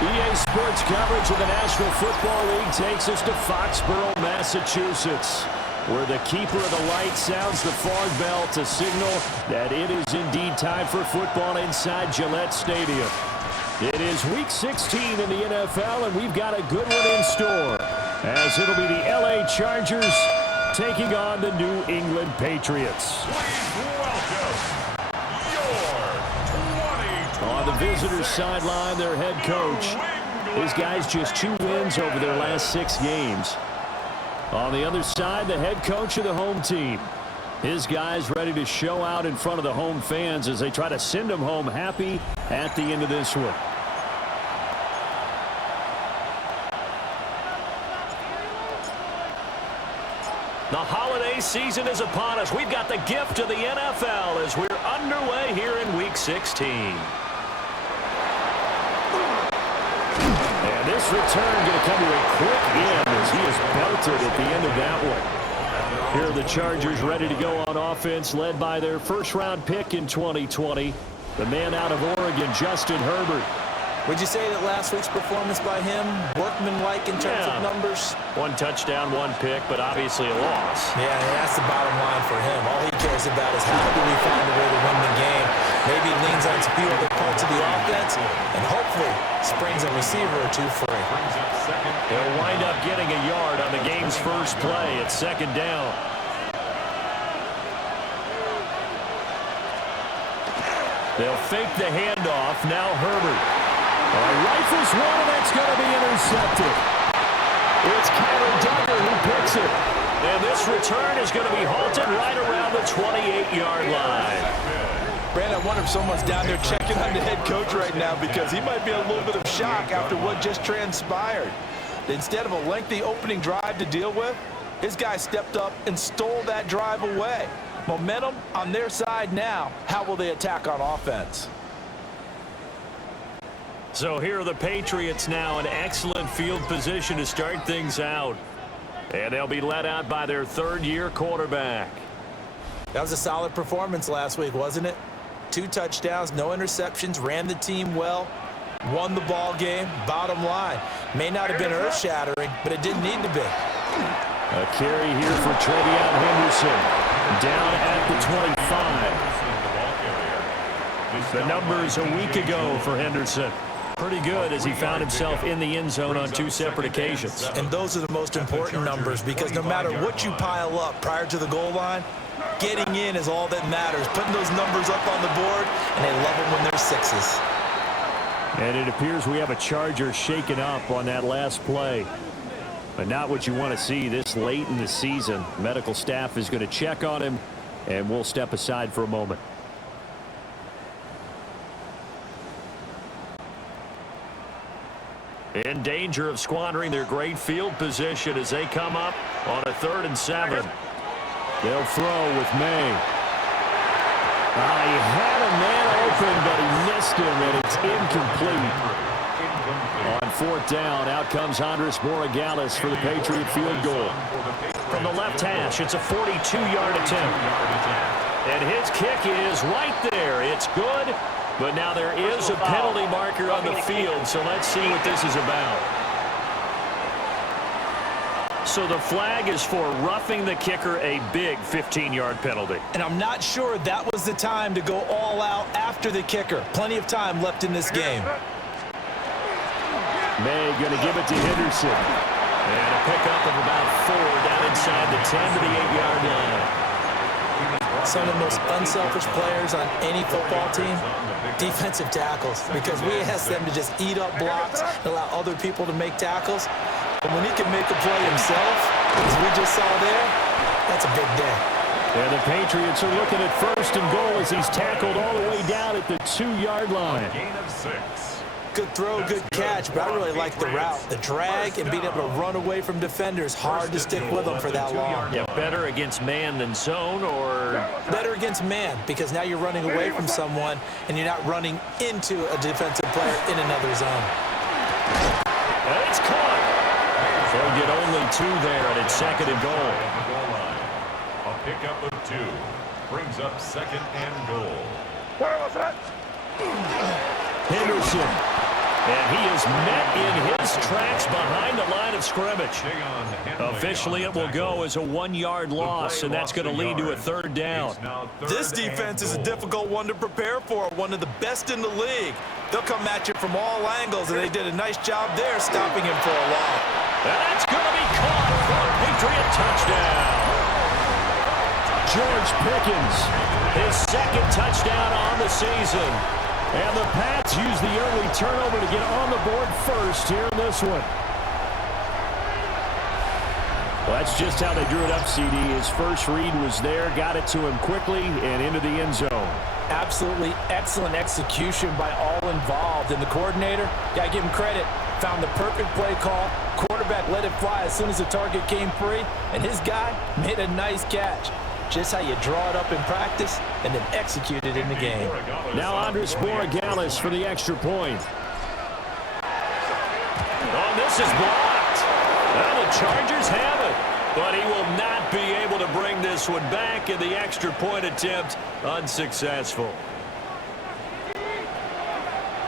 EA Sports coverage of the National Football League takes us to Foxborough, Massachusetts, where the keeper of the light sounds the fog bell to signal that it is indeed time for football inside Gillette Stadium. It is Week 16 in the NFL, and we've got a good one in store, as it'll be the LA Chargers taking on the New England Patriots. On the visitors' sideline, their head coach. His guys just 2 wins over their last 6 games. On the other side, the head coach of the home team. His guys ready to show out in front of the home fans as they try to send them home happy at the end of this one. The holiday season is upon us. We've got the gift of the NFL as we're underway here in Week 16. And this return going to come to a quick end as he is belted at the end of that one. Here are the Chargers ready to go on offense, led by their first-round pick in 2020, the man out of Oregon, Justin Herbert. Would you say that last week's performance by him, workmanlike in terms of numbers? 1 touchdown, 1 pick, but obviously a loss. Yeah, that's the bottom line for him. All he cares about is how do we find a way to win the game. Maybe leans on a few other parts of the offense, and hopefully springs a receiver or 2 free. They'll wind up getting a yard on the game's first play at 2nd down. They'll fake the handoff. Now Herbert. Rifles one, and that's going to be intercepted. It's Kyler Duggar who picks it. And this return is going to be halted right around the 28-yard line. Brandon, I wonder if someone's down there checking on the head coach right now because he might be in a little bit of shock after what just transpired. Instead of a lengthy opening drive to deal with, his guy stepped up and stole that drive away. Momentum on their side now. How will they attack on offense? So here are the Patriots now in excellent field position to start things out. And they'll be led out by their 3rd-year quarterback. That was a solid performance last week, wasn't it? 2 touchdowns, no interceptions, ran the team well, won the ball game. Bottom line, may not have been earth-shattering, but it didn't need to be. A carry here for Trevion Henderson. Down at the 25. The numbers a week ago for Henderson. Pretty good as he found himself in the end zone on 2 separate occasions. And those are the most important numbers because no matter what you pile up prior to the goal line, getting in is all that matters. Putting those numbers up on the board, and they love them when they're 6s. And it appears we have a Charger shaken up on that last play. But not what you want to see this late in the season. Medical staff is going to check on him, and we'll step aside for a moment. In danger of squandering their great field position as they come up on a 3rd and 7. They'll throw with May. He had a man open, but he missed him, and it's incomplete. On 4th down, out comes Andres Borregales for the Patriot field goal. From the left hash, it's a 42-yard attempt. And his kick is right there. It's good. But now there is a penalty marker on the field, so let's see what this is about. So the flag is for roughing the kicker, a big 15-yard penalty. And I'm not sure that was the time to go all out after the kicker. Plenty of time left in this game. May going to give it to Henderson. And a pickup of about 4 down inside the 10 to the 8-yard line. Some of the most unselfish players on any football team, defensive tackles, because we ask them to just eat up blocks and allow other people to make tackles. But when he can make a play himself, as we just saw there, that's a big day. And the Patriots are looking at 1st and goal as he's tackled all the way down at the 2-yard line. Gain of 6. Good throw, good catch, but I really like the route. The drag and being able to run away from defenders, hard to stick with them for that long. Yeah, better against man than zone, or? Better against man, because now you're running away from someone and you're not running into a defensive player in another zone. And it's caught. They'll get only 2 there, and it's 2nd and goal. A pickup of 2 brings up 2nd and goal. Henderson. And he is met in his tracks behind the line of scrimmage. Officially, it will go as a 1-yard loss, and that's going to lead to a 3rd down. This defense is a difficult one to prepare for, one of the best in the league. They'll come at you from all angles, and they did a nice job there stopping him for a while. And that's going to be caught for a Patriot touchdown. George Pickens, his 2nd touchdown on the season. And the Pats use the early turnover to get on the board first here in this one. Well, that's just how they drew it up, CD. His first read was there, got it to him quickly, and into the end zone. Absolutely excellent execution by all involved. And the coordinator, got to give him credit, found the perfect play call. Quarterback let it fly as soon as the target came free, and his guy made a nice catch. Just how you draw it up in practice and then execute it in the game. Now Andres Borregales for the extra point. Oh, this is blocked. Well, the Chargers have it, but he will not be able to bring this one back, and the extra point attempt unsuccessful.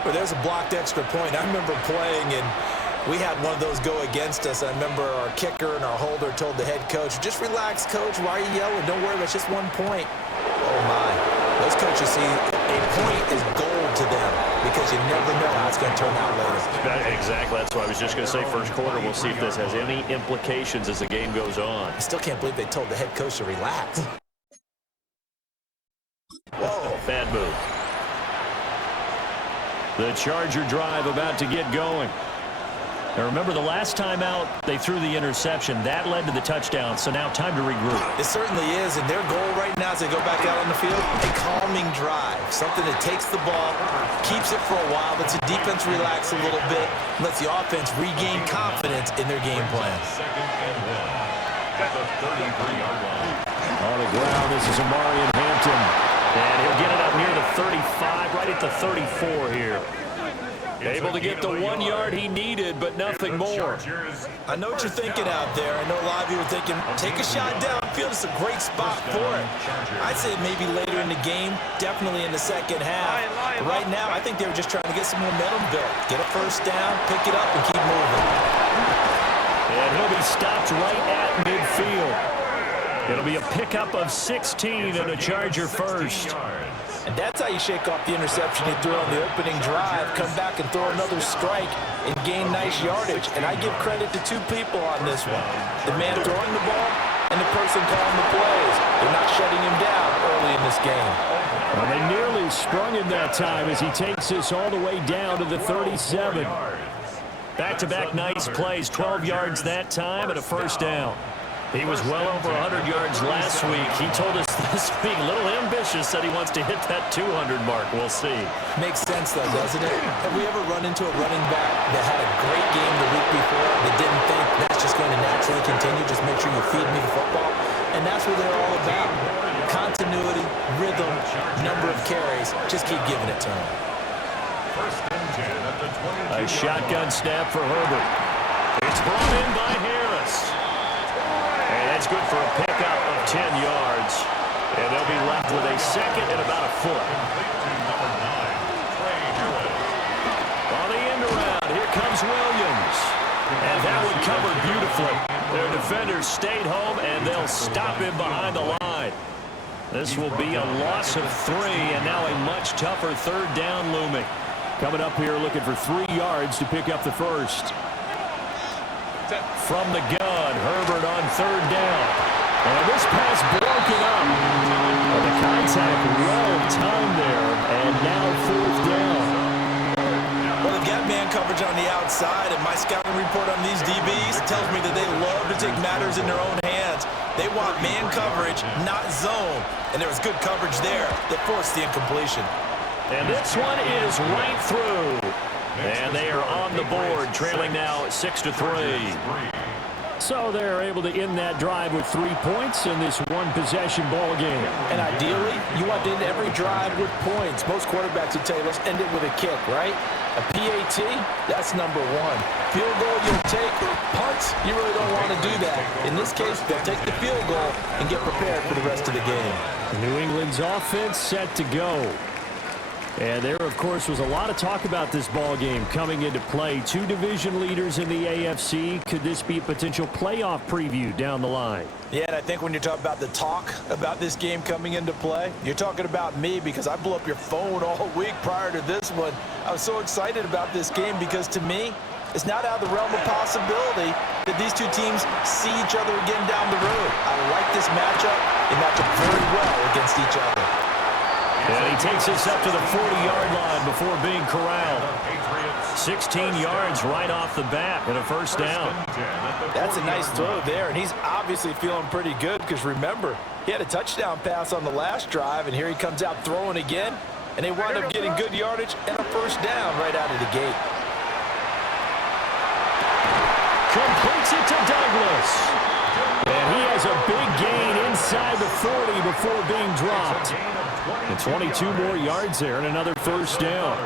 Well, there's a blocked extra point. I remember playing, and we had one of those go against us. I remember our kicker and our holder told the head coach, just relax, coach. Why are you yelling? Don't worry, it's just 1 point. Oh, my. Those coaches see a point is gold to them because you never know how it's going to turn out later. Exactly. That's what I was just going to say. First quarter, we'll see if this has any implications as the game goes on. I still can't believe they told the head coach to relax. Whoa. Bad move. The Charger drive about to get going. Now remember, the last time out, they threw the interception. That led to the touchdown, so now time to regroup. It certainly is, and their goal right now as they go back out on the field, a calming drive, something that takes the ball, keeps it for a while, lets the defense relax a little bit, lets the offense regain confidence in their game plan. 2nd and 1 at the 33-yard line. On the ground, this is Amarian Hampton. And he'll get it up near the 35, right at the 34 here. Able to get the 1 yard he needed, but nothing more. I know what you're thinking out there. I know a lot of you are thinking, take a shot downfield. It's a great spot for it. I'd say maybe later in the game, definitely in the second half. But right now, I think they were just trying to get some momentum built. Get a first down, pick it up, and keep moving. And he'll be stopped right at midfield. It'll be a pickup of 16 and a Charger first. And that's how you shake off the interception you threw on the opening drive, come back and throw another strike and gain nice yardage. And I give credit to 2 people on this one. The man throwing the ball and the person calling the plays. They're not shutting him down early in this game. Well, they nearly sprung him that time as he takes this all the way down to the 37. Back-to-back nice plays, 12 yards that time and a first down. He was well over 100 yards last week. He told us this week, a little ambitious, said he wants to hit that 200 mark. We'll see. Makes sense, though, doesn't it? Have we ever run into a running back that had a great game the week before that didn't think that's just going to naturally continue? Just make sure you feed me the football. And that's what they're all about. Continuity, rhythm, number of carries. Just keep giving it to him. A shotgun snap for Herbert. It's brought in by Harris. And that's good for a pickup of 10 yards. And they'll be left with a second and about a foot. On the end around, here comes Williams. And that one covered beautifully. Their defenders stayed home, and they'll stop him behind the line. This will be a loss of 3, and now a much tougher third down looming. Coming up here looking for 3 yards to pick up the first. From the gun, Herbert on third down. And this pass broken up. And the contact well timed there, and now fourth down. Well, they've got man coverage on the outside, and my scouting report on these DBs tells me that they love to take matters in their own hands. They want man coverage, not zone. And there was good coverage there that forced the incompletion. And this one is right through. And they are on the board, trailing now 6-3. So they're able to end that drive with 3 points in this one-possession ball game. And ideally, you want to end every drive with points. Most quarterbacks would tell you, let's end it with a kick, right? A PAT, that's number 1. Field goal, you'll take. Punts, you really don't want to do that. In this case, they'll take the field goal and get prepared for the rest of the game. New England's offense set to go. And there, of course, was a lot of talk about this ball game coming into play. 2 division leaders in the AFC. Could this be a potential playoff preview down the line? Yeah, and I think when you're talking about the talk about this game coming into play, you're talking about me because I blew up your phone all week prior to this one. I was so excited about this game because, to me, it's not out of the realm of possibility that these 2 teams see each other again down the road. I like this matchup. They match up very well against each other. And he takes us up to the 40-yard line before being corralled. 16 yards right off the bat and a first down. That's a nice throw there, and he's obviously feeling pretty good because, remember, he had a touchdown pass on the last drive, and here he comes out throwing again, and they wind up getting good yardage and a first down right out of the gate. Completes it to Douglas. And he has a big gain inside the 40 before being dropped. And 22 more yards there and another first down.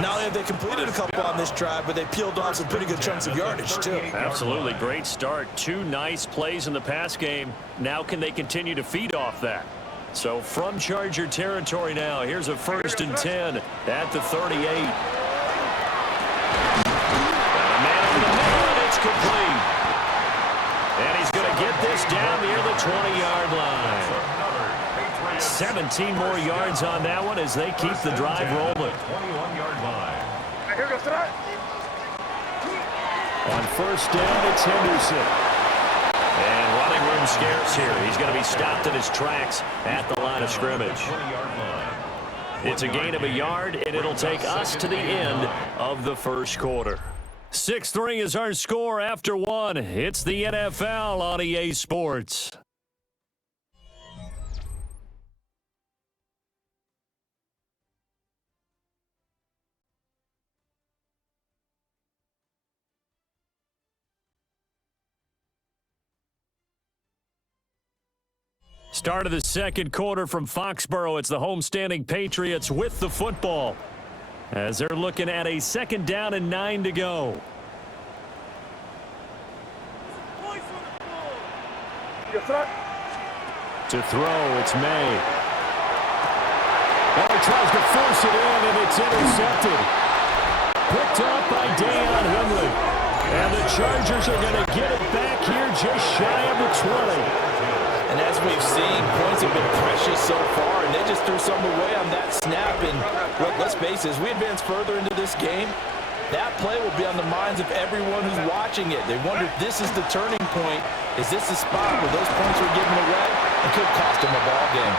Not only have they completed a couple on this drive, but they peeled off some pretty good chunks of yardage, too. Absolutely. Great start. 2 nice plays in the pass game. Now can they continue to feed off that? So from Charger territory now, here's a 1st and 10 at the 38. And a man over the middle, and it's complete. And he's going to get this down near the 20-yard line. 17 more yards on that one as they keep the drive rolling. 21-yard line. On first down, it's Henderson. And running room scarce here. He's going to be stopped in his tracks at the line of scrimmage. It's a gain of a yard, and it'll take us to the end of the first quarter. 6-3 is our score after 1. It's the NFL on EA Sports. Start of the second quarter from Foxborough. It's the homestanding Patriots with the football as they're looking at a 2nd down and 9 to go. To throw, it's May. Oh, he tries to force it in, and it's intercepted. Picked up by Deion Henley. And the Chargers are going to get it back here just shy of the 20. And as we've seen, points have been precious so far, and they just threw some away on that snap. And look, let's face it, as we advance further into this game, that play will be on the minds of everyone who's watching it. They wonder if this is the turning point. Is this the spot where those points were given away? It could cost him a ball game.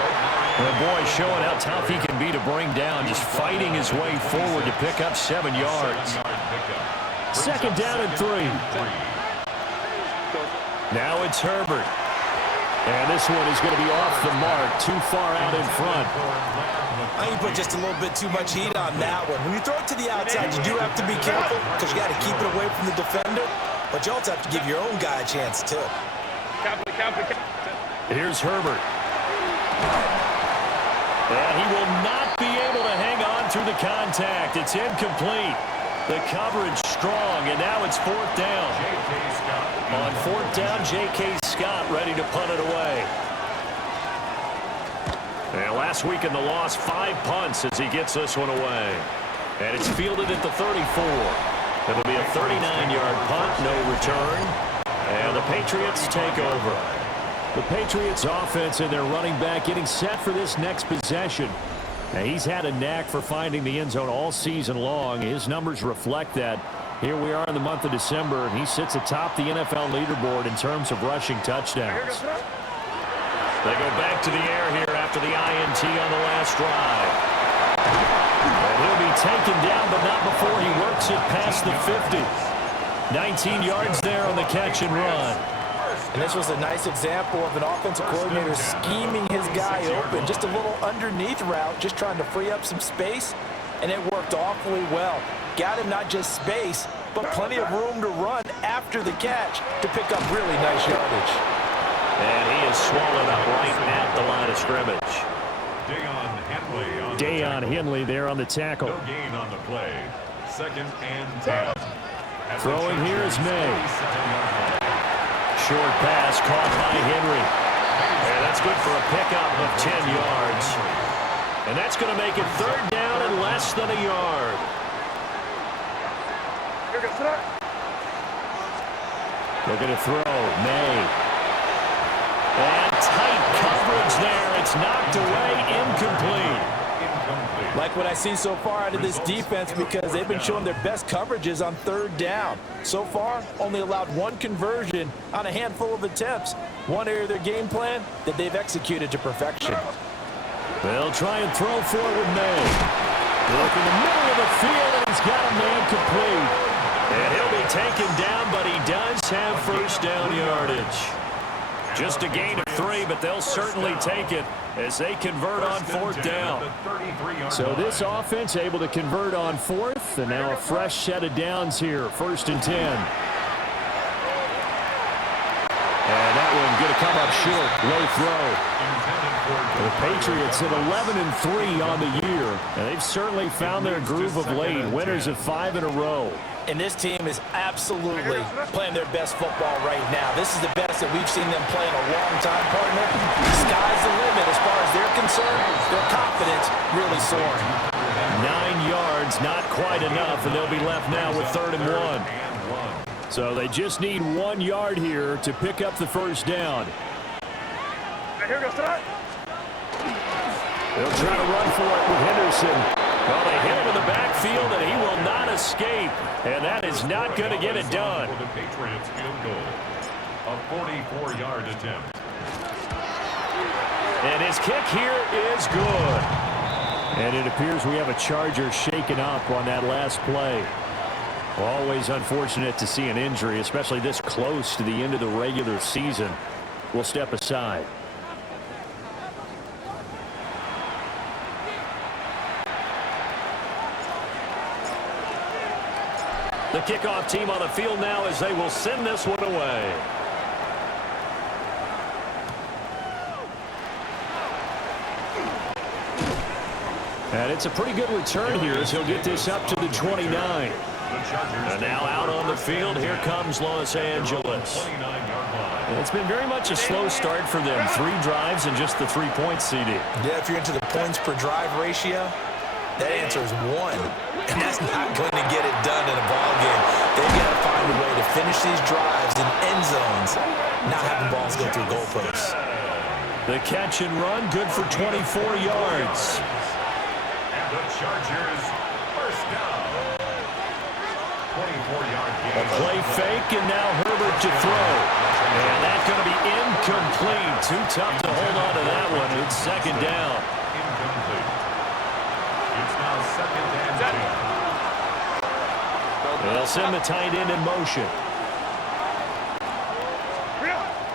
The boy showing how tough he can be to bring down, just fighting his way forward to pick up 7 yards. 2nd down and 3. Now it's Herbert. And this one is going to be off the mark, too far out in front. I think you put just a little bit too much heat on that one. When you throw it to the outside, you do have to be careful because you got to keep it away from the defender. But you also have to give your own guy a chance, too. Here's Herbert. And he will not be able to hang on through the contact. It's incomplete. The coverage strong, and now it's 4th down. On 4th down, J.K. Scott ready to punt it away. And last week in the loss, 5 punts as he gets this one away. And it's fielded at the 34. It'll be a 39-yard punt, no return. And the Patriots take over. The Patriots offense and their running back getting set for this next possession. Now, he's had a knack for finding the end zone all season long. His numbers reflect that. Here we are in the month of December, and he sits atop the NFL leaderboard in terms of rushing touchdowns. They go back to the air here after the INT on the last drive. And he'll be taken down, but not before he works it past the 50. 19 yards there on the catch and run. And this was a nice example of an offensive coordinator scheming his guy open. Just a little underneath route, just trying to free up some space, and it worked awfully well. Got him not just space, but plenty of room to run after the catch to pick up really nice yardage. And he is swallowed up right at the line of scrimmage. Deion Henley there on the tackle. No gain on the play. 2nd and 10. Throwing here is May. Short pass caught by Henry. And that's good for a pickup of 10 yards. And that's going to make it 3rd down and less than a yard. Looking to throw, May. And tight coverage there. It's knocked away, incomplete. Like what I see so far out of this defense, because they've been showing their best coverages on 3rd down. So far, only allowed 1 conversion on a handful of attempts. One area of their game plan that they've executed to perfection. They'll try and throw forward May. Look in the middle of the field, and he's got a man complete. And he'll be taken down, but he does have 1st down yardage. Just a gain of 3, but they'll certainly take it as they convert on 4th down. So this offense able to convert on 4th, and now a fresh set of downs here, 1st and 10. And that one going to come up short, low throw. The Patriots at 11-3 on the year, and they've certainly found their groove of late, winners of 5 in a row. And this team is absolutely playing their best football right now. This is the best that we've seen them play in a long time, partner. The sky's the limit as far as they're concerned. Their confidence really soaring. 9 yards, not quite enough, and they'll be left now with 3rd and 1. So they just need 1 yard here to pick up the 1st down. They'll try to run for it with Henderson. Well, they hit him in the backfield, and he will not escape. And that is not going to get it done. For the Patriots field goal, a 44-yard attempt. And his kick here is good. And it appears we have a Charger shaken up on that last play. Always unfortunate to see an injury, especially this close to the end of the regular season. We'll step aside. The kickoff team on the field now as they will send this one away. And it's a pretty good return here as he'll get this up to the 29. And now out on the field, here comes Los Angeles. It's been very much a slow start for them. 3 drives and just the 3 points, CD. Yeah, if you're into the points per drive ratio, that answer is 1. And that's not going to get it done in a ball game. They've got to find a way to finish these drives in end zones, not having balls go through goalposts. The catch and run, good for 24 yards. And the Chargers first down. 24-yard gain. A play fake, and now Herbert to throw. And that's going to be incomplete. Too tough to hold on to that one. It's 2nd down. Incomplete. It's now 2nd and 10. They'll send the tight end in motion.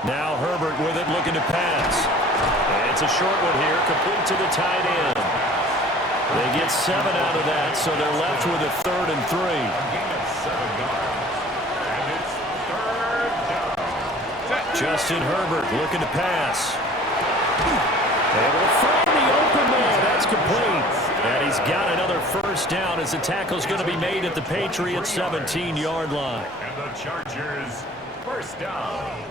Now Herbert with it, looking to pass. And it's a short one here, complete to the tight end. They get 7 out of that, so they're left with a 3rd and 3. A gain of 7 yards. And it's 3rd down. Justin Herbert looking to pass. Able to find the open man. That's complete. And he's got another 1st down as the tackle's going to be made at the Patriots' 17-yard line. And the Chargers first down.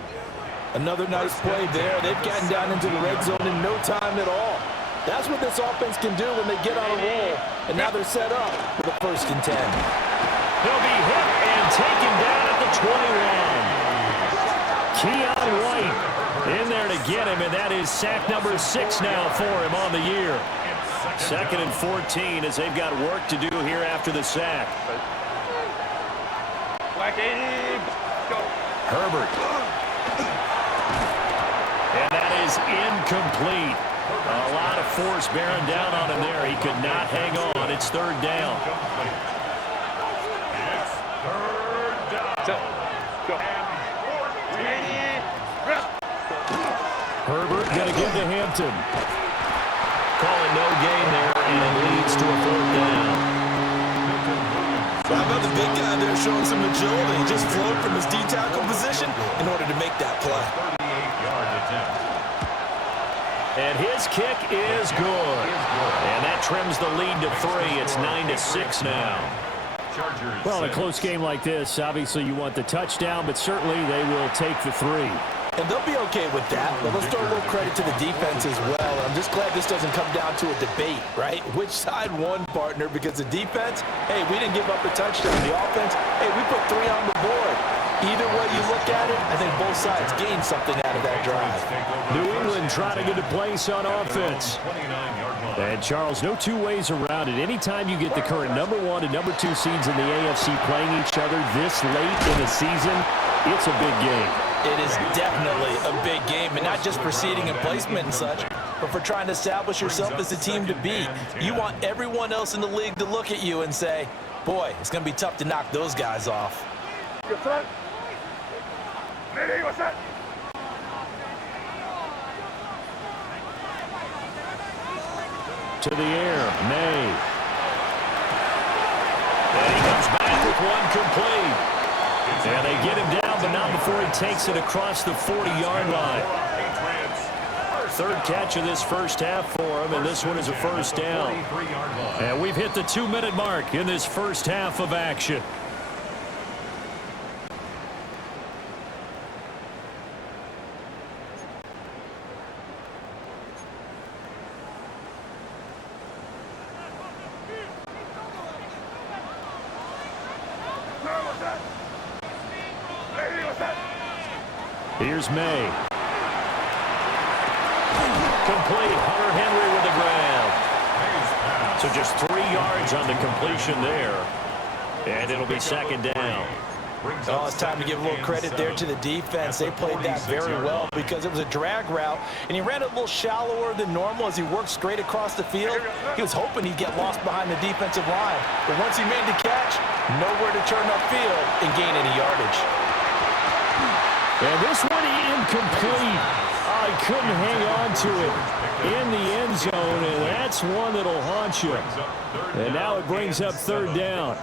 Another nice play there. They've gotten down into the red zone in no time at all. That's what this offense can do when they get on a roll. And now they're set up for the 1st and 10. He'll be hit and taken down at the 21. Keon White in there to get him, and that is sack number 6 now for him on the year. 2nd and 14 as they've got work to do here after the sack. Herbert. And that is incomplete. A lot of force bearing down on him there. He could not hang on. It's 3rd down. It's 3rd down. Herbert going to give to Hampton. Calling no gain there, and it leads to a 4th down. How about the big guy there showing some agility? He just flowed from his D-tackle position in order to make that play. 38-yard attempt. And his kick is good. And that trims the lead to 3. It's 9-6 now. Well, in a close game like this, obviously you want the touchdown, but certainly they will take the 3. And they'll be okay with that. But let's throw a little credit to the defense as well. I'm just glad this doesn't come down to a debate, right? Which side won, partner? Because the defense, hey, we didn't give up a touchdown. The offense, hey, we put 3 on the board. Either way you look at it, I think both sides gained something out of that drive. New England trying to get a place on offense. And, Charles, no two ways around it. Anytime you get the current number 1 and number 2 seeds in the AFC playing each other this late in the season, it's a big game. It is definitely a big game, and not just for seeding and placement and such, but for trying to establish yourself as a team to beat. You want everyone else in the league to look at you and say, boy, it's going to be tough to knock those guys off. To the air, May. And he comes back with one complete. And they get him down, but not before he takes it across the 40-yard line. 3rd catch of this first half for him, and this one is a 1st down. And we've hit the 2-minute mark in this first half of action. Here's May. Complete. Hunter Henry with the grab. So just 3 yards on the completion there. And it'll be 2nd down. Oh, it's time to give a little credit there to the defense. They played that very well because it was a drag route, and he ran a little shallower than normal as he worked straight across the field. He was hoping he'd get lost behind the defensive line. But once he made the catch, nowhere to turn upfield and gain any yardage. And this one incomplete. Oh, he couldn't hang on to it in the end zone, and that's one that'll haunt you. And now it brings up 3rd down.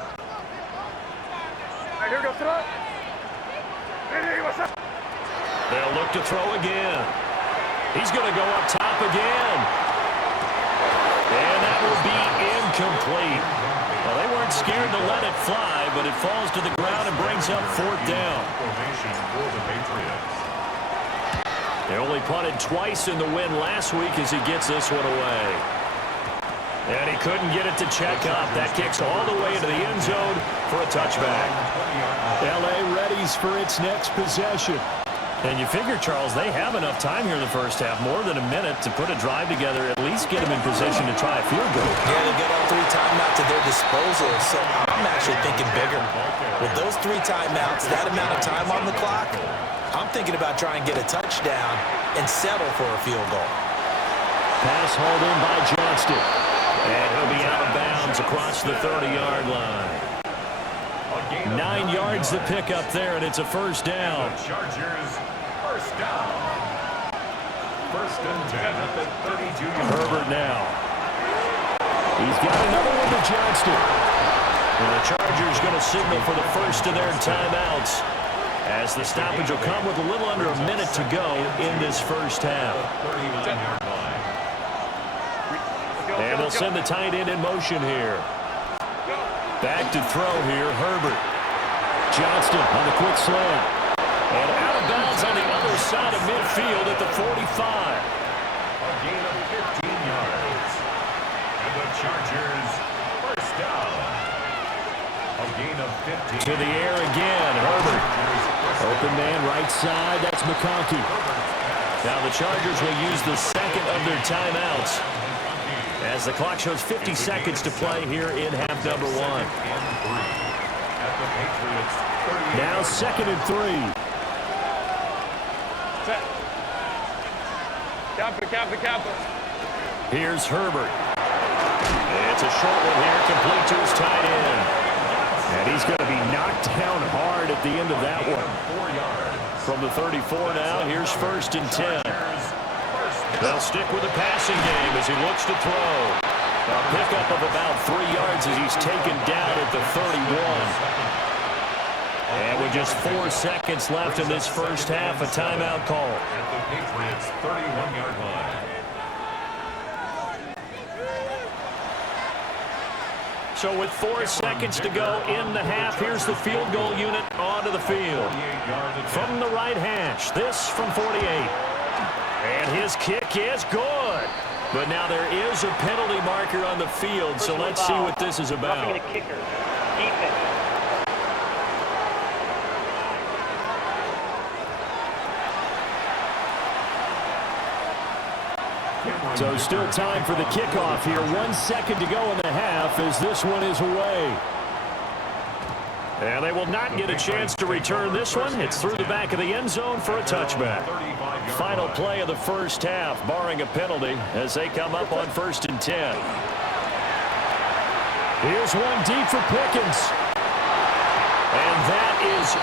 They'll look to throw again. He's going to go up top again. And that will be incomplete. Well, they weren't scared to let it fly, but it falls to the ground and brings up 4th down. They only punted twice in the win last week as he gets this one away. And he couldn't get it to check up. That kicks all the way into the end zone for a touchback. L.A. readies for its next possession. And you figure, Charles, they have enough time here in the first half, more than a minute, to put a drive together, at least get them in position to try a field goal. Yeah, they've got all 3 timeouts at their disposal, so I'm actually thinking bigger. With those 3 timeouts, that amount of time on the clock, I'm thinking about trying to get a touchdown and settle for a field goal. Pass hauled in by Johnston. And he'll be out of bounds across the 30-yard line. 9 yards to pick up there, and it's a 1st down. Chargers, 1st down. 1st and 10 at the 32-yard line. Herbert now. He's got another one to Johnston. And the Chargers going to signal for the first of their timeouts, as the stoppage will come with a little under a minute to go in this first half. 39-yard line. And they'll send the tight end in motion here. Back to throw here, Herbert. Johnston on the quick slant. And out of bounds on the other side of midfield at the 45. A gain of 15 yards. And the Chargers, 1st down. A gain of 15. To the air again, Herbert. Open man right side. That's McConkey. Now the Chargers will use the second of their timeouts as the clock shows 50 seconds to play here in half number one. Now 2nd and 3. Here's Herbert. It's a short one here, complete to his tight end. And he's going to be knocked down hard at the end of that one. From the 34 now, here's 1st and 10. They'll stick with the passing game as he looks to throw. A pickup of about 3 yards as he's taken down at the 31. And with just 4 seconds left in this first half, a timeout call. At the Patriots' 31-yard line. So with 4 seconds to go in the half, here's the field goal unit onto the field. From the right hash, this from 48. And his kick is good. But now there is a penalty marker on the field, so let's see what this is about. Roughing the kicker. Defense. So still time for the kickoff here. 1 second to go in the half as this one is away. And they will not get a chance to return this one. It's through the back of the end zone for a touchback. Final play of the first half, barring a penalty, as they come up on 1st and 10. Here's one deep for Pickens. And that is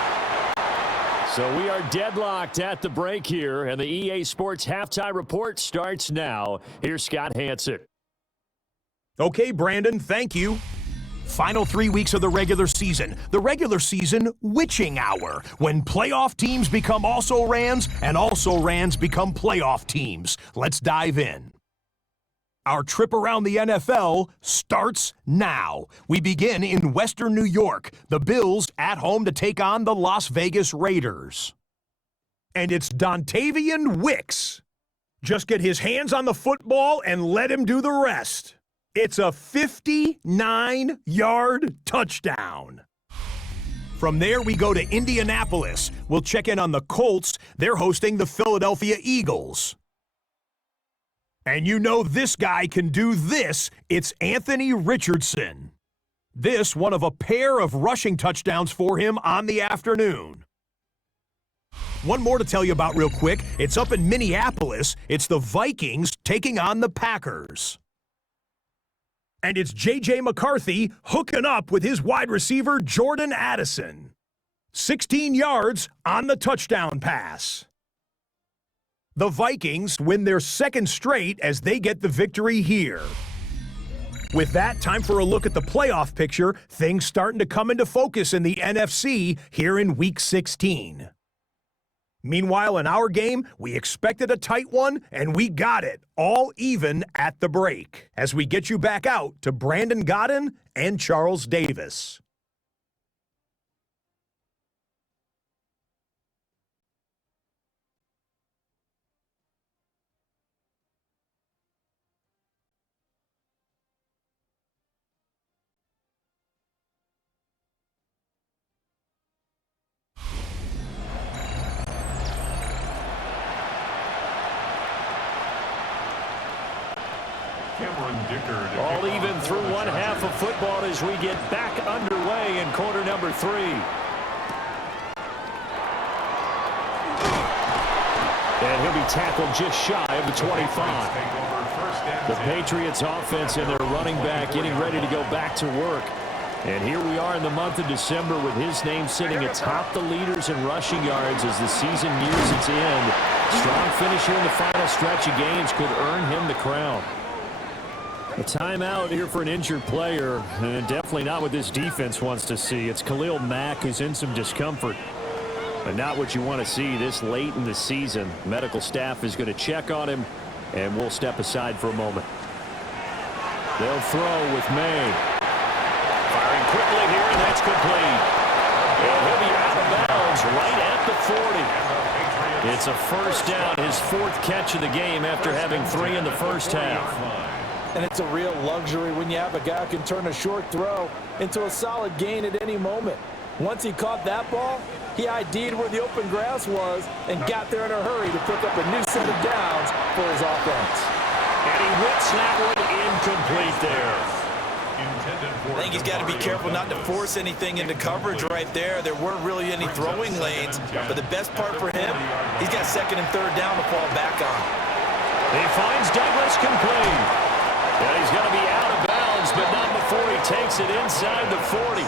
incomplete. So we are deadlocked at the break here, and the EA Sports Halftime Report starts now. Here's Scott Hansen. Okay, Brandon, thank you. Final 3 weeks of the regular season witching hour, when playoff teams become also-rans and also-rans become playoff teams. Let's dive in. Our trip around the NFL starts now. We begin in Western New York, the Bills at home to take on the Las Vegas Raiders. And it's Dontavian Wicks. Just get his hands on the football and let him do the rest. It's a 59-yard touchdown. From there, we go to Indianapolis. We'll check in on the Colts. They're hosting the Philadelphia Eagles. And you know this guy can do this. It's Anthony Richardson. This one of a pair of rushing touchdowns for him on the afternoon. One more to tell you about real quick. It's up in Minneapolis. It's the Vikings taking on the Packers. And it's J.J. McCarthy hooking up with his wide receiver, Jordan Addison. 16 yards on the touchdown pass. The Vikings win their second straight as they get the victory here. With that, time for a look at the playoff picture. Things starting to come into focus in the NFC here in Week 16. Meanwhile, in our game, we expected a tight one, and we got it, all even at the break. As we get you back out to Brandon Godden and Charles Davis. All even through one half of football as we get back underway in quarter number 3. And he'll be tackled just shy of the 25. The Patriots offense and their running back getting ready to go back to work. And here we are in the month of December with his name sitting atop the leaders in rushing yards as the season nears its end. Strong finish here in the final stretch of games could earn him the crown. A timeout here for an injured player, and definitely not what this defense wants to see. It's Khalil Mack who's in some discomfort, but not what you want to see this late in the season. Medical staff is going to check on him, and we'll step aside for a moment. They'll throw with May. Firing quickly here, and that's complete. And he'll be out of bounds right at the 40. It's a first down, his 4th catch of the game after having 3 in the first half. And it's a real luxury when you have a guy who can turn a short throw into a solid gain at any moment. Once he caught that ball, he ID'd where the open grass was and got there in a hurry to pick up a new set of downs for his offense. And he whips that one incomplete there. I think he's got to be careful not to force anything into coverage right there. There weren't really any throwing lanes, but the best part for him, he's got second and third down to fall back on. He finds Douglas complete. And he's going to be out of bounds, but not before he takes it inside the 40.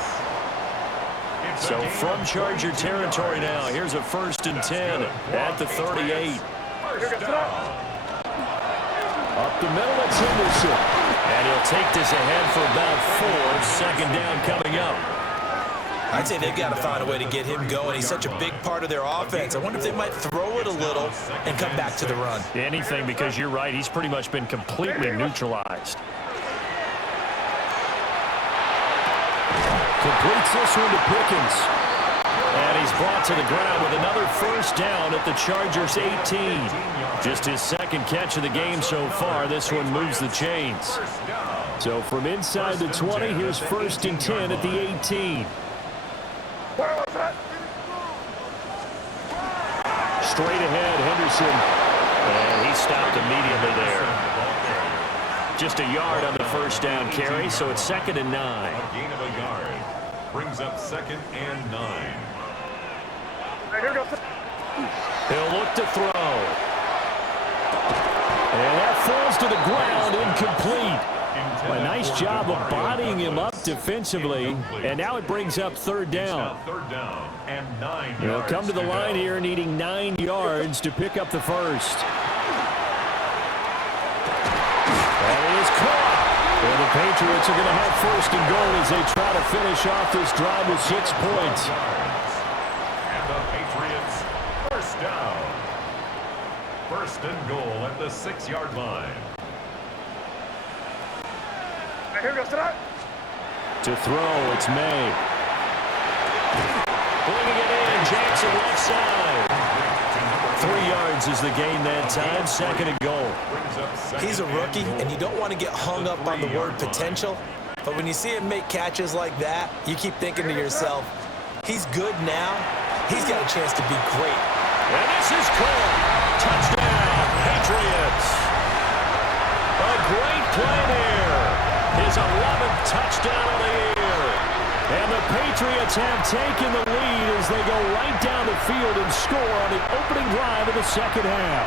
So from Charger territory now, here's a 1st and 10 at the 38. Up the middle, it's Henderson. And he'll take this ahead for about 4. 2nd down coming up. I'd say they've got to find a way to get him going. He's such a big part of their offense. I wonder if they might throw it a little and come back to the run. Anything, because you're right. He's pretty much been completely neutralized. Completes this one to Pickens. And he's brought to the ground with another 1st down at the Chargers' 18. Just his 2nd catch of the game so far. This one moves the chains. So from inside the 20, here's 1st and 10 at the 18. Straight ahead, Henderson. And he stopped immediately there. Just a yard on the 1st down carry, so it's 2nd and 9. A gain of a yard brings up 2nd and 9. He'll look to throw. And that falls to the ground, incomplete. A nice job of bodying him up defensively, and now it brings up 3rd down. He'll come to the line here needing 9 yards to pick up the 1st. And it is caught. And the Patriots are going to have 1st and goal as they try to finish off this drive with 6 points. And the Patriots, 1st down. 1st and goal at the 6-yard line. To throw, it's May. Bringing it in, Jackson left side. 3 yards is the gain that time, 2nd and goal. He's a rookie, and you don't want to get hung up on the word potential, but when you see him make catches like that, you keep thinking to yourself, he's good now, he's got a chance to be great. And this is caught. Touchdown, Patriots. A great play there. His 11th touchdown of the year. And the Patriots have taken the lead as they go right down the field and score on the opening drive of the 2nd half.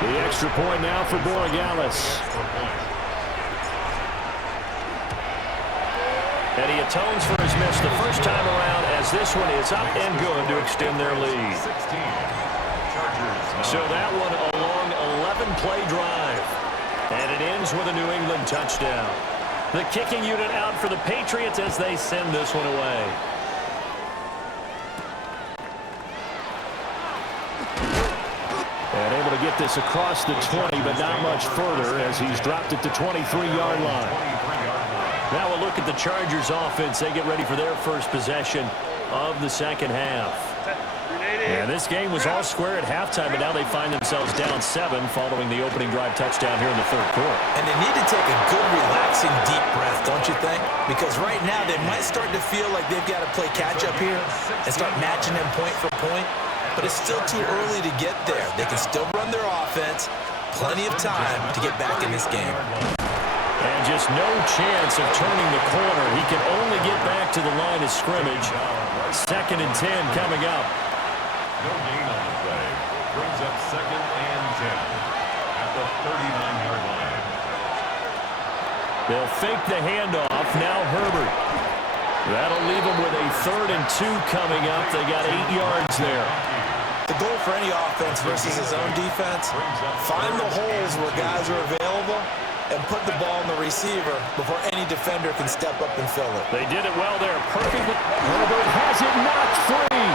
The extra point now for Borregales. And he atones for his miss the first time around as this one is up and good to extend their lead. So that one a long 11-play drive. And it ends with a New England touchdown. The kicking unit out for the Patriots as they send this one away. And able to get this across the 20, but not much further as he's dropped it to 23-yard line. Now a look at the Chargers offense. They get ready for their first possession of the 2nd half. And this game was all square at halftime, but now they find themselves down 7 following the opening drive touchdown here in the 3rd quarter. And they need to take a good, relaxing, deep breath, don't you think? Because right now they might start to feel like they've got to play catch-up here and start matching them point for point. But it's still too early to get there. They can still run their offense. Plenty of time to get back in this game. And just no chance of turning the corner. He can only get back to the line of scrimmage. 2nd and 10 coming up. No gain on the play. Brings up 2nd and 10 at the 39-yard line. They'll fake the handoff. Now Herbert. That'll leave them with a 3rd and 2 coming up. They got 8 yards there. The goal for any offense versus his own defense, find the holes where guys are available and put the ball in the receiver before any defender can step up and fill it. They did it well there. Perfectly. Herbert has it knocked free.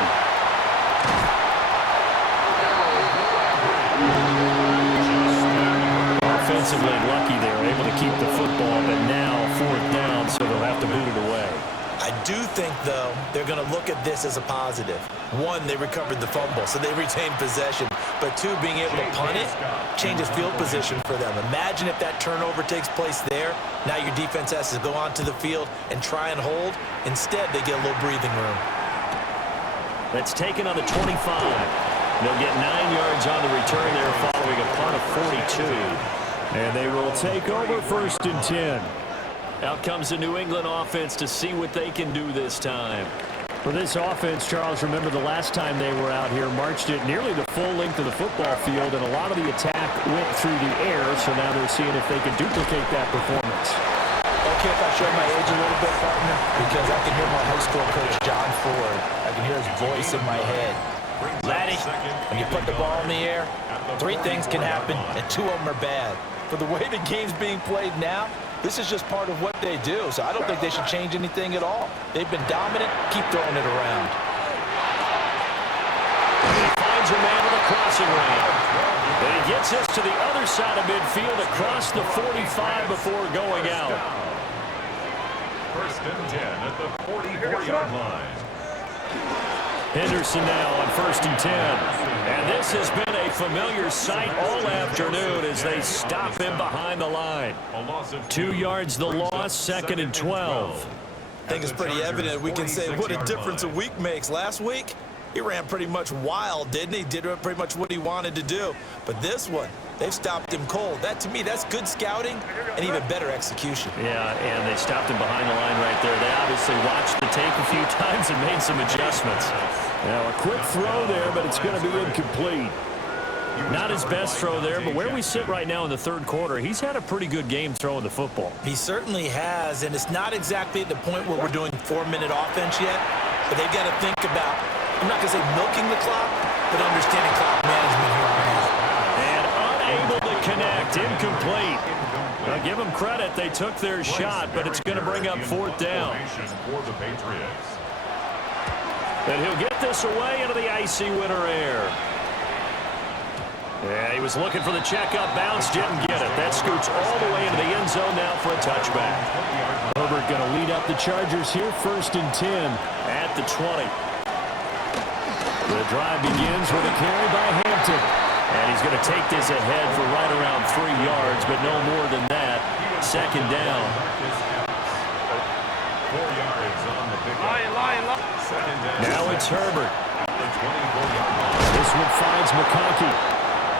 Offensively lucky they were able to keep the football, but now 4th down, so they'll have to boot it away. I do think, though, they're going to look at this as a positive. One, they recovered the fumble, so they retained possession. but two, being able to punt it changes field position for them. Imagine if that turnover takes place there. Now your defense has to go onto the field and try and hold. Instead, they get a little breathing room. That's taken on the 25. They'll get 9 yards on the return there following a punt of 42. And they will take over 1st and 10. Out comes the New England offense to see what they can do this time. For this offense, Charles, remember the last time they were out here, marched it nearly the full length of the football field, and a lot of the attack went through the air, so now they're seeing if they can duplicate that performance. Okay, if I show my age a little bit, partner, because I can hear my high school coach, John Ford. I can hear his voice in my head. Laddie, when you put the ball in the air, 3 things can happen, and 2 of them are bad. For the way the game's being played now, this is just part of what they do, so I don't think they should change anything at all. They've been dominant. Keep throwing it around. He finds a man in the crossing lane. And he gets us to the other side of midfield across the 45 before going out. 1st and 10 at the 44-yard line. Henderson now on 1st and 10. And this has been a familiar sight all afternoon as they stop him behind the line. 2 yards the loss, 2nd and 12. I think it's pretty evident we can say what a difference a week makes. Last week, he ran pretty much wild, didn't he? Did pretty much what he wanted to do. But this one, they've stopped him cold. That, to me, that's good scouting and even better execution. Yeah, and they stopped him behind the line right there. They obviously watched the tape a few times and made some adjustments. Now, a quick throw there, but it's going to be incomplete. Not his best throw there, but where we sit right now in the 3rd quarter, he's had a pretty good game throwing the football. He certainly has, and it's not exactly at the point where we're doing 4-minute offense yet, but they've got to think about, I'm not going to say milking the clock, but understanding clock management here on out. And unable to connect, incomplete. Now, give them credit, they took their shot, but it's going to bring up 4th down. For the Patriots. And he'll get this away into the icy winter air. Yeah, he was looking for the checkup bounce, didn't get it. That scoots all the way into the end zone now for a touchback. Herbert going to lead up the Chargers here, 1st and 10. At the 20. The drive begins with a carry by Hampton. And he's going to take this ahead for right around 3 yards, but no more than that. 2nd down. 4 yards on the pickup. Now it's Herbert. This one finds McConkey.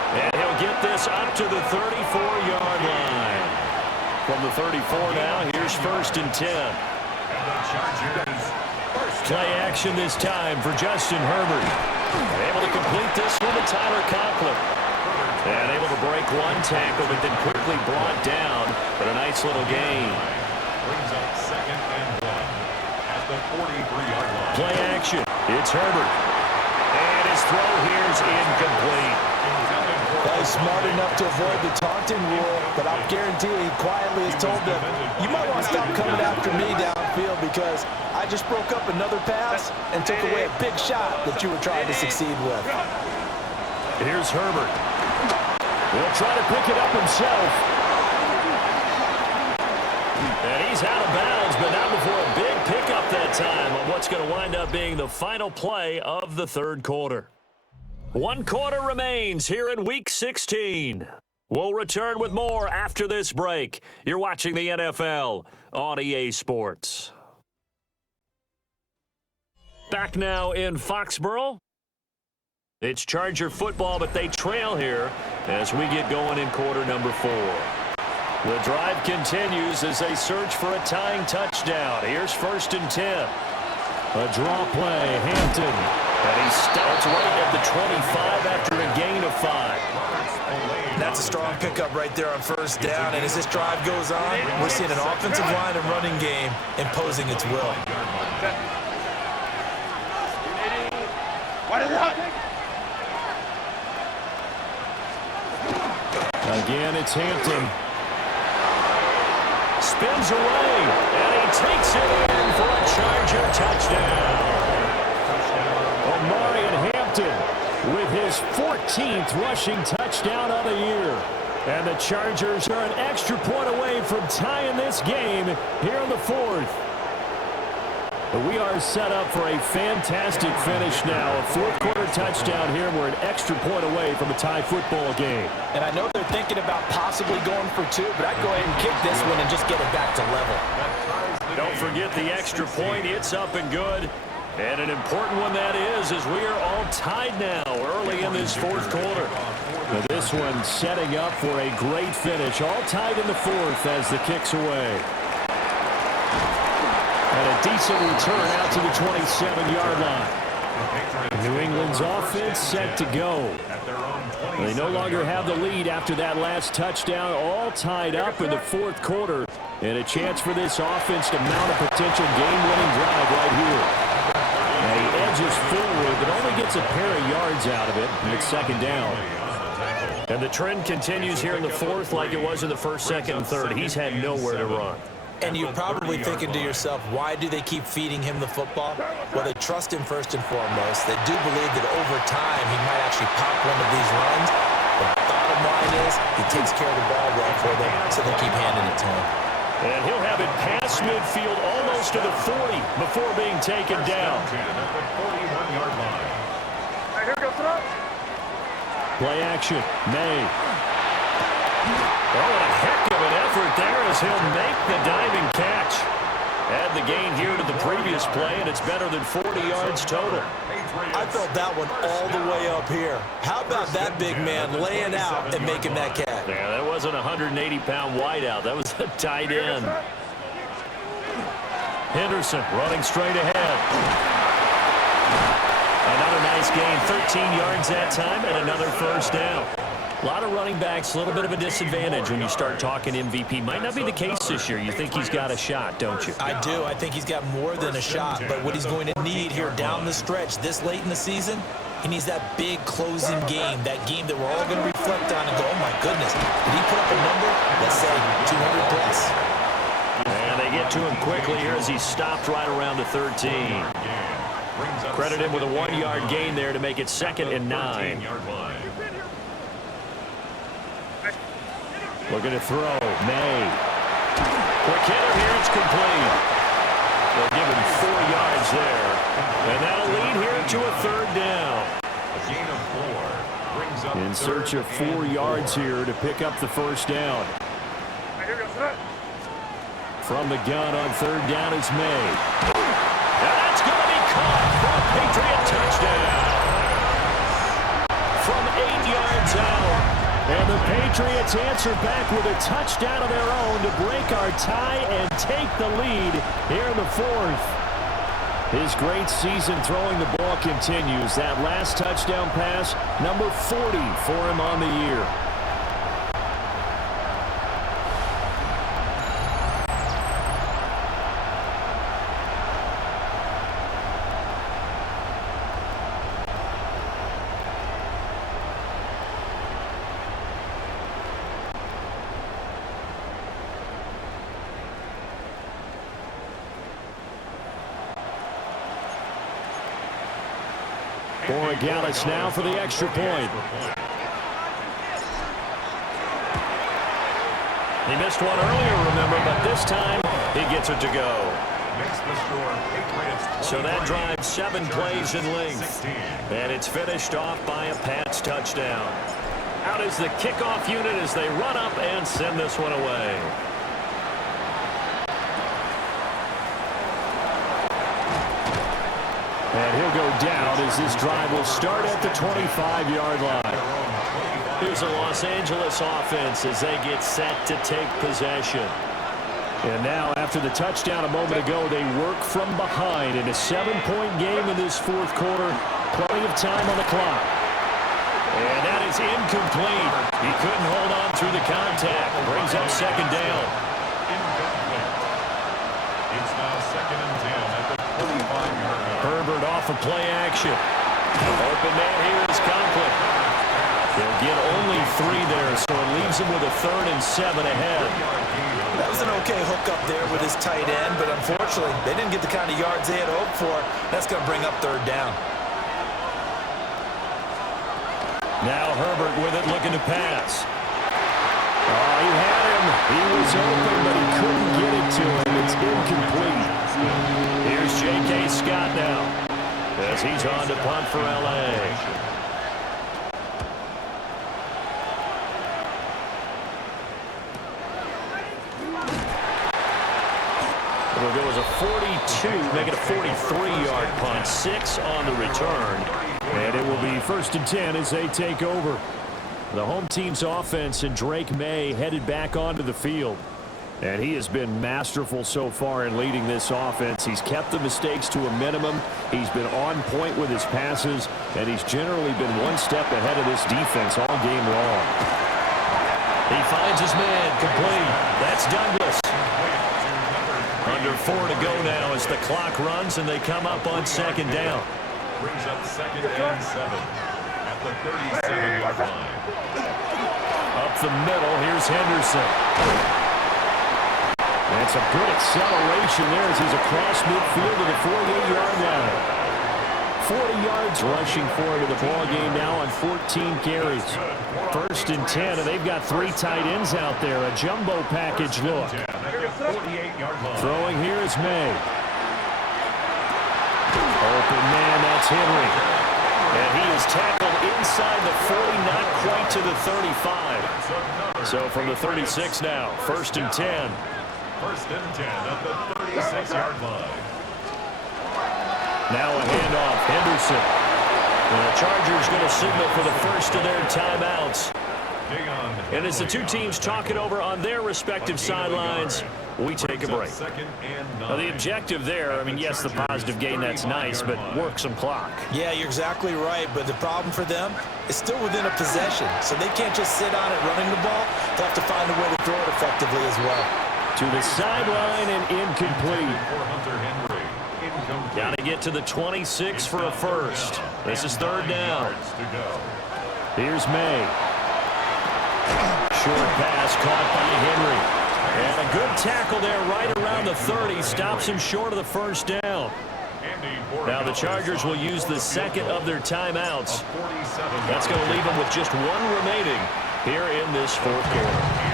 And he'll get this up to the 34-yard line. From the 34 now, here's 1st and 10. Play action this time for Justin Herbert. Able to complete this one to Tyler Conklin. And able to break one tackle, but then quickly brought down. But a nice little gain. Brings up 2nd and 1 at the 43-yard line. Play action. It's Herbert. And his throw here's incomplete. He's smart enough to avoid the taunting rule, but I'll guarantee he quietly has told them, you might want to stop coming after me downfield because I just broke up another pass and took away a big shot that you were trying to succeed with. Here's Herbert. He'll try to pick it up himself. And he's out of bounds, but not before a big pickup that time on what's going to wind up being the final play of the 3rd quarter. 1 quarter remains here in Week 16. We'll return with more after this break. You're watching the NFL on EA Sports. Back now in Foxborough. It's Charger football, but they trail here as we get going in quarter number 4. The drive continues as they search for a tying touchdown. Here's 1st and 10. A draw play, Hampton. And he starts right at the 25 after a gain of 5. That's a strong pickup right there on 1st down, and as this drive goes on, we're seeing an offensive line and running game imposing its will. Again, it's Hampton. Spins away, and he takes it in for a Charger touchdown. Omarion Hampton with his 14th rushing touchdown of the year. And the Chargers are an extra point away from tying this game here in the 4th. We are set up for a fantastic finish now. A fourth-quarter touchdown here. We're an extra point away from a tie football game. And I know they're thinking about possibly going for two, but I'd go ahead and kick this one and just get it back to level. Don't forget the extra point. It's up and good. And an important one that is, as we are all tied now early in this fourth quarter. Now this one setting up for a great finish. All tied in the fourth as the kick's away. And a decent return out to the 27-yard line. New England's offense set to go. They no longer have the lead after that last touchdown. All tied up in the fourth quarter. And a chance for this offense to mount a potential game-winning drive right here. Now he edges forward, but only gets a pair of yards out of it. And it's second down. And the trend continues here in the fourth like it was in the first, second, and third. He's had nowhere to run. And you're probably thinking to yourself, why do they keep feeding him the football? Well, they trust him first and foremost. They do believe that over time he might actually pop one of these runs. But the bottom line is he takes care of the ball well for them, so they keep handing it to him. And he'll have it past midfield almost to the 40 before being taken down. Play action. May. Oh, a heck of an effort there as he'll make the diving catch. Add the gain here to the previous play, and it's better than 40 yards total. I felt that one all the way up here. How about that big man laying out and making that catch? Yeah, that wasn't a 180-pound wideout. That was a tight end. Henderson running straight ahead. Another nice gain, 13 yards that time, and another first down. A lot of running backs, a little bit of a disadvantage when you start talking MVP. Might not be the case this year. You think he's got a shot, don't you? I do. I think he's got more than a shot. But what he's going to need here down the stretch this late in the season, he needs that big closing game, that game that we're all going to reflect on and go, oh, my goodness, did he put up a number, let's say, 200 plus? And they get to him quickly here as he stopped right around the 13. Credit him with a 1-yard gain there to make it 2nd and 9. Looking to throw. May. Quick hitter here. It's complete. They'll give him 4 yards there. And that'll lead here to a third down. A gain of 4 brings up in search of 4 yards here to pick up the first down. From the gun on third down is May. And that's going to be caught for a Patriot touchdown. From 8 yards out. And the Patriots answer back with a touchdown of their own to break our tie and take the lead here in the fourth. His great season throwing the ball continues. That last touchdown pass, number 40 for him on the year. Gallis now for the extra point. He missed one earlier, remember, but this time he gets it to go. So that drives 7 plays in length. And it's finished off by a Pats touchdown. Out is the kickoff unit as they run up and send this one away. And he'll go down as this drive will start at the 25-yard line. Here's a Los Angeles offense as they get set to take possession. And now, after the touchdown a moment ago, they work from behind in a 7-point game in this fourth quarter. Plenty of time on the clock. And that is incomplete. He couldn't hold on through the contact. Brings up second down. It's now 2nd and 10 at the 45-yard line. Herbert off of play action. Open man here is Conklin. They'll get only 3 there, so it leaves him with a 3rd and 7 ahead. That was an okay hook up there with his tight end, but unfortunately, they didn't get the kind of yards they had hoped for. That's going to bring up 3rd down. Now Herbert with it, looking to pass. Oh, he had him. He was open, but he couldn't get it to him. It's incomplete. Here's J.K. Scott now as he's on to punt for L.A. It'll go as a 42, make it a 43-yard punt. 6 on the return. And it will be 1st and 10 as they take over. The home team's offense and Drake May headed back onto the field. And he has been masterful so far in leading this offense. He's kept the mistakes to a minimum. He's been on point with his passes. And he's generally been one step ahead of this defense all game long. He finds his man complete. That's Douglas. Under 4 to go now as the clock runs and they come up on 2nd down. Brings up 2nd and 7 at the 37-yard line. Up the middle, here's Henderson. That's a good acceleration there as he's across midfield to the 48-yard line. 40 yards rushing for him in the ball game now on 14 carries. 1st and 10, and they've got 3 tight ends out there. A jumbo package look. Throwing here is May. Open man, that's Henry. And he is tackled inside the 40, not quite to the 35. So from the 36 now, 1st and 10. 1st and 10 at the 36-yard line. Now a handoff, Henderson. And the Chargers going to signal for the first of their timeouts. And as the two teams talk it over on their respective sidelines, we take a break. Now the objective there, I mean, yes, the positive gain, that's nice, but work some clock. Yeah, you're exactly right, but the problem for them is still within a possession, so they can't just sit on it running the ball. They have to find a way to throw it effectively as well. To the sideline and incomplete. Got to get to the 26 for a first. This is 3rd down. Here's May. Short pass caught by Henry. And a good tackle there right around the 30. Stops him short of the 1st down. Now the Chargers will use the 2nd of their timeouts. That's going to leave them with just 1 remaining here in this 4th quarter.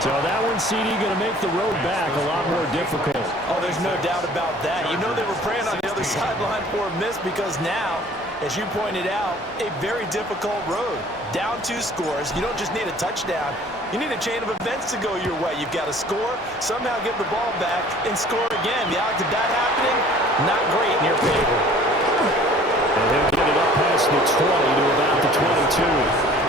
So that one, CD, going to make the road back a lot more difficult. Oh, there's no doubt about that. You know they were praying on the other sideline for a miss because now, as you pointed out, a very difficult road. Down 2 scores. You don't just need a touchdown. You need a chain of events to go your way. You've got to score, somehow get the ball back, and score again. The odds of that happening, not great in your favor. And they'll get it up past the 20 to about the 22.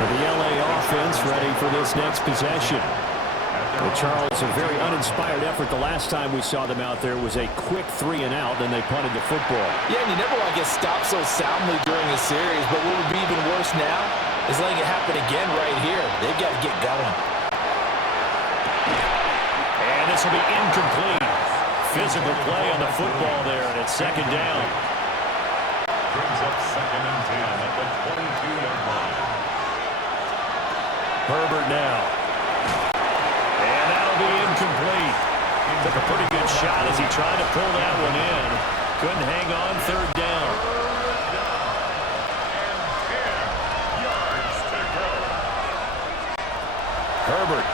The L.A. offense ready for this next possession. The Charles, a very uninspired effort. The last time we saw them out there was a quick 3 and out, then they punted the football. Yeah, and you never want to get stopped so soundly during a series, but what would be even worse now is letting it happen again right here. They've got to get going. And this will be incomplete. Physical play on the football there, and it's 2nd down. Brings up 2nd and 10 at the 22-yard line. Herbert now. And that'll be incomplete. Took a pretty good shot as he tried to pull that one in. Couldn't hang on, 3rd down. Herbert.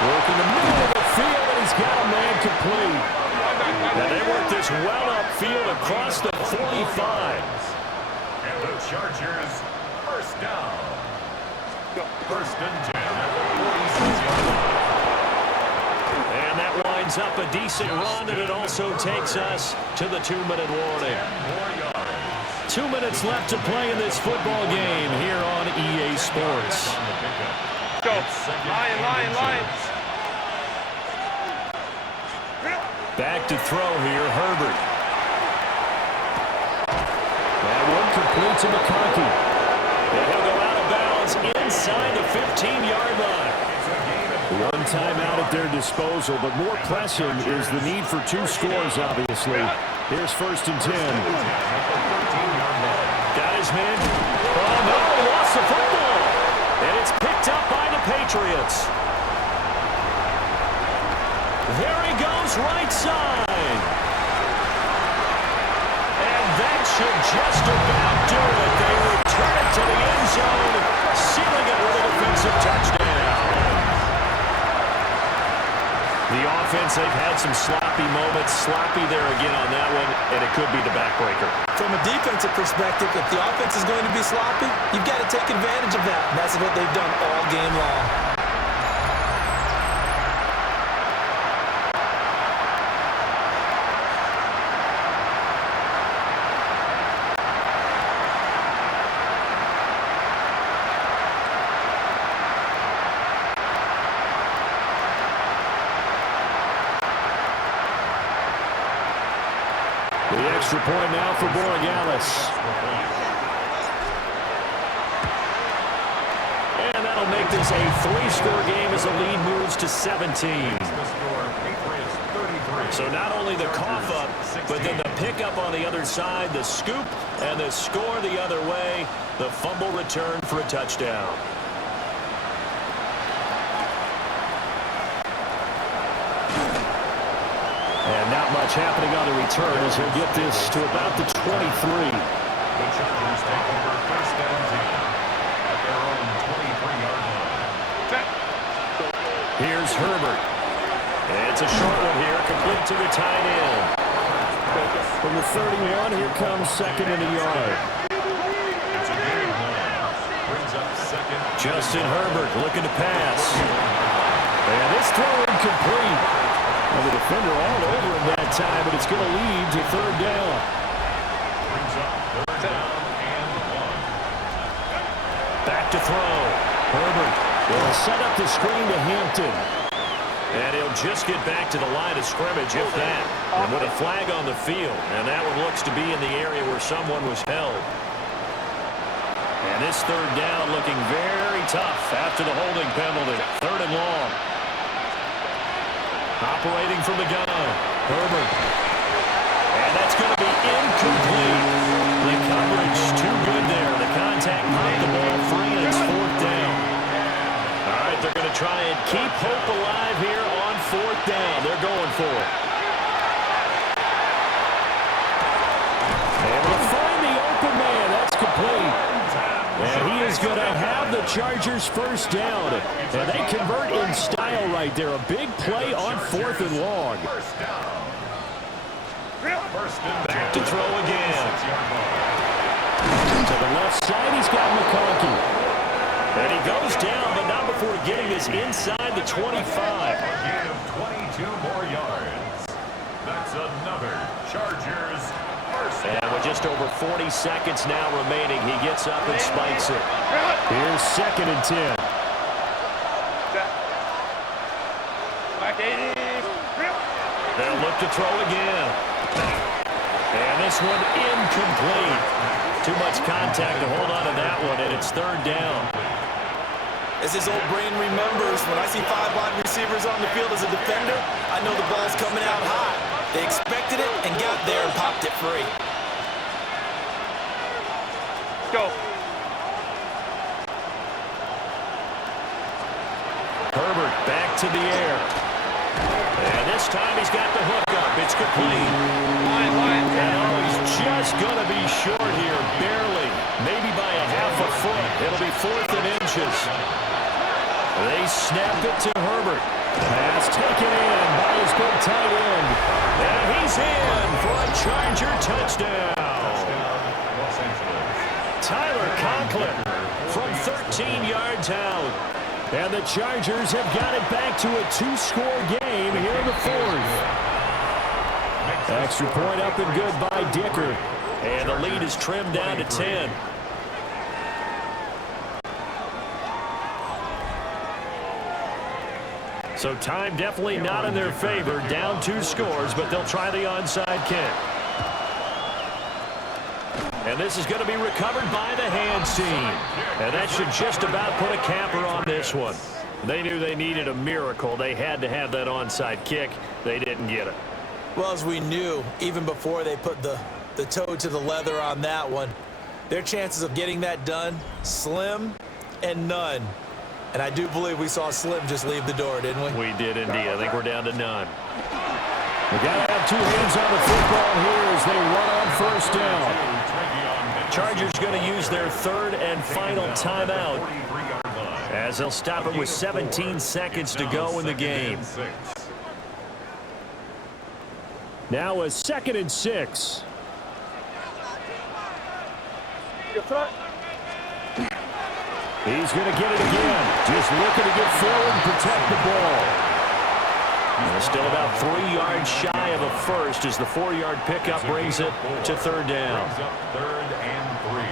Working the middle of the field, and he's got a man complete. Now they work this well upfield across the 45. And the Chargers, 1st down. 1st and 10 at the 46-yard line. And that winds up a decent run, and it also takes us to the 2-minute warning. 2 minutes left to play in this football game here on EA Sports. Go. Lion. Back to throw here, Herbert. That one complete to McConkey. And he'll go out of bounds inside the 15-yard line. One timeout at their disposal, but more pressing is the need for 2 scores, obviously. Here's 1st and 10. Got his man. Oh, no, he lost the football. And it's picked up by the Patriots. There he goes, right side. And that should just about do it. They return it to the end zone, sealing it with a defensive touchdown. defense, they've had some sloppy moments. Sloppy there again on that one, and it could be the backbreaker. From a defensive perspective, if the offense is going to be sloppy, you've got to take advantage of that. And that's what they've done all game long. The extra point now for Borregales. And that'll make this a 3-score game as the lead moves to 17. So not only the cough up, but then the pickup on the other side, the scoop, and the score the other way, the fumble return for a touchdown. And not much happening on the return as he'll get this to about the 23. The Chargers take over first and 10 at their own 23-yard line. Here's Herbert. It's a short one here, complete to the tight end. From the 31, here comes second and a yard. It's a game one. Brings up second. Justin Herbert looking to pass. And this throw incomplete. Well, the defender all over him that time, but it's going to lead to third down. Brings up third down and 1. Back to throw. Herbert will set up the screen to Hampton. And he'll just get back to the line of scrimmage, if that. And with a flag on the field. And that one looks to be in the area where someone was held. And this third down looking very tough after the holding penalty. Third and long. Operating from the gun, Herbert. And that's going to be incomplete. The coverage too good there. The contact popped the ball free, and it's fourth down. All right, they're going to try and keep hope alive here on fourth down. They're going for it. Able to find the open man. That's complete. And he is going to have the Chargers first down. And they convert in style right there. A big play on fourth and long. Back to throw again. To the left side, he's got McConkey. And he goes down, but not before getting this inside the 25. Gain of 22 more yards. That's another Chargers first down. And with just over 40 seconds now remaining, he gets up and spikes it. Here's second and 10. They'll look to throw again. And this one incomplete. Too much contact to hold on to that one, and it's third down. As his old brain remembers, when I see 5 wide receivers on the field as a defender, I know the ball's coming out high. They expected it and got there and popped it free. Let's go. Herbert back to the air. And this time he's got the hook up. It's complete. Line. And he's just going to be short here, barely. Maybe by a half a foot. It'll be fourth and inches. They snap it to Herbert. Pass taken in by his big tight end. And he's in for a Charger touchdown. Tyler Conklin from 13 yards out. And the Chargers have got it back to a 2-score game here in the fourth. Extra point up and good by Dicker. And the lead is trimmed down to 10. So time definitely not in their favor. Down 2 scores, but they'll try the onside kick. And this is going to be recovered by the hands team. And that should just about put a capper on this one. They knew they needed a miracle. They had to have that onside kick. They didn't get it. Well, as we knew, even before they put the toe to the leather on that one, their chances of getting that done, slim and none. And I do believe we saw Slim just leave the door, didn't we? We did indeed. I think we're down to none. We got to have 2 hands on the football here as they run on first down. Chargers going to use their third and final timeout as they'll stop it with 17 seconds to go in the game. Now a 2nd and 6. He's going to get it again. Just looking to get forward and protect the ball. And still about 3 yards shy of a first as the 4-yard pickup brings it to 3rd down. Brings up 3rd and 3.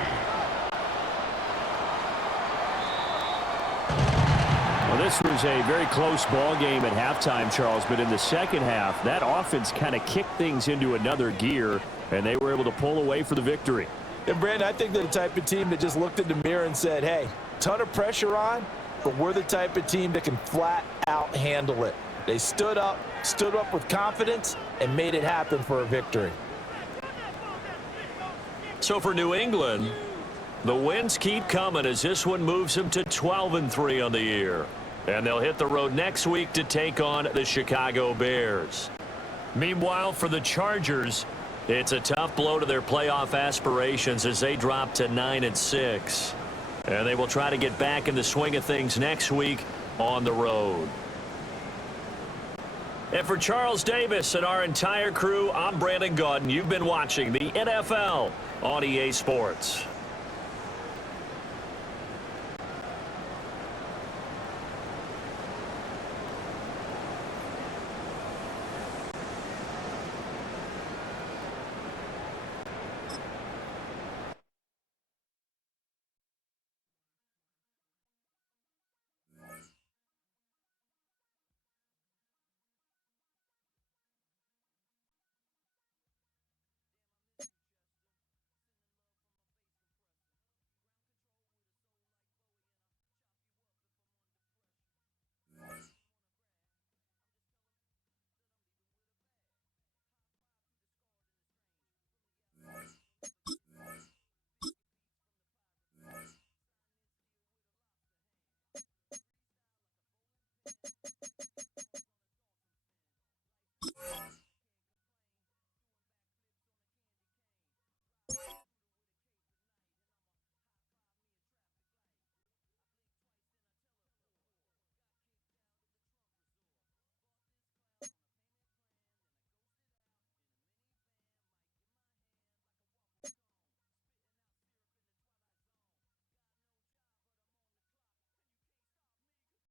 Well, this was a very close ball game at halftime, Charles, but in the second half, that offense kind of kicked things into another gear, and they were able to pull away for the victory. And, Brandon, I think they're the type of team that just looked in the mirror and said, hey, ton of pressure on, but we're the type of team that can flat out handle it. They stood up with confidence, and made it happen for a victory. So for New England, the wins keep coming as this one moves them to 12-3 on the year. And they'll hit the road next week to take on the Chicago Bears. Meanwhile, for the Chargers, it's a tough blow to their playoff aspirations as they drop to 9-6. And they will try to get back in the swing of things next week on the road. And for Charles Davis and our entire crew, I'm Brandon Gaudin. You've been watching the NFL on EA Sports.